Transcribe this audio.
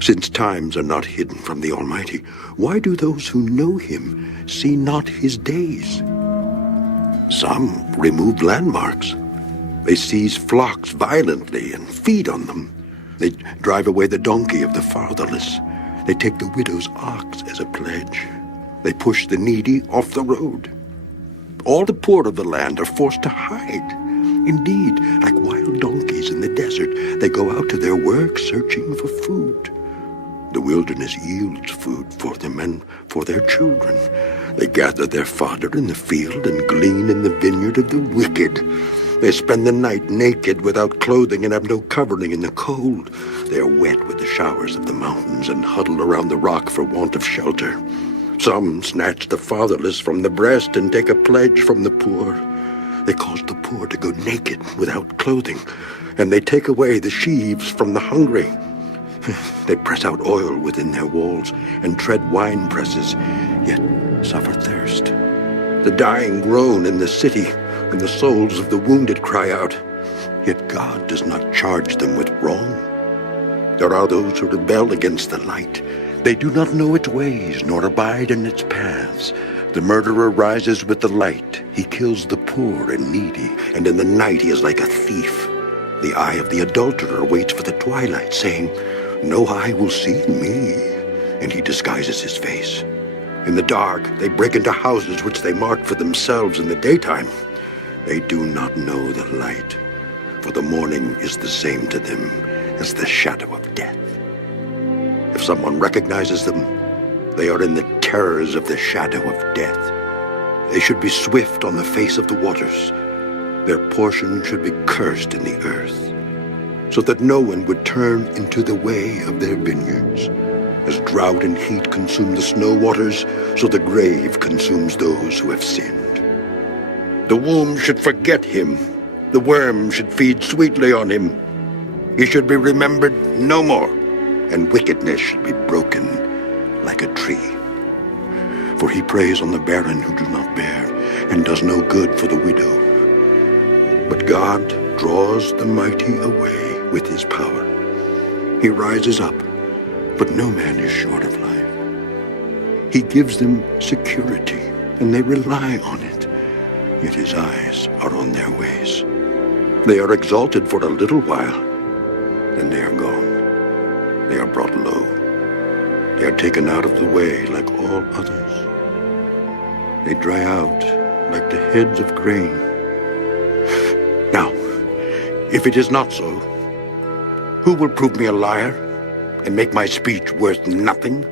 Since times are not hidden from the Almighty, why do those who know him see not his days? Some remove landmarks. They seize flocks violently and feed on them. They drive away the donkey of the fatherless. They take the widow's ox as a pledge. They push the needy off the road. All the poor of the land are forced to hide. Indeed, like wild donkeys in the desert, they go out to their work searching for food. The wilderness yields food for them and for their children. They gather their fodder in the field and glean in the vineyard of the wicked. They spend the night naked without clothing and have no covering in the cold. They are wet with the showers of the mountains and huddle around the rock for want of shelter. Some snatch the fatherless from the breast and take a pledge from the poor. They cause the poor to go naked without clothing, and they take away the sheaves from the hungry. They press out oil within their walls and tread wine presses, yet suffer thirst. The dying groan in the city, and the souls of the wounded cry out, yet God does not charge them with wrong. There are those who rebel against the light. They do not know its ways, nor abide in its paths. The murderer rises with the light. He kills the poor and needy, and in the night he is like a thief. The eye of the adulterer waits for the twilight, saying, no eye will see me, and he disguises his face. In the dark they break into houses which they mark for themselves in the daytime. They do not know the light, for the morning is the same to them as the shadow of death. If someone recognizes them, they are in the terrors of the shadow of death. They should be swift on the face of the waters. Their portion should be cursed in the earth, so that no one would turn into the way of their vineyards. As drought and heat consume the snow waters, so the grave consumes those who have sinned. The womb should forget him. The worm should feed sweetly on him. He should be remembered no more, and wickedness should be broken like a tree. For he preys on the barren who do not bear, and does no good for the widow. But God draws the mighty away with his power. He rises up, but no man is short of life. He gives them security, and they rely on it. Yet his eyes are on their ways. They are exalted for a little while, then they are gone. They are brought low. They are taken out of the way like all others. They dry out like the heads of grain. Now, if it is not so, who will prove me a liar and make my speech worth nothing?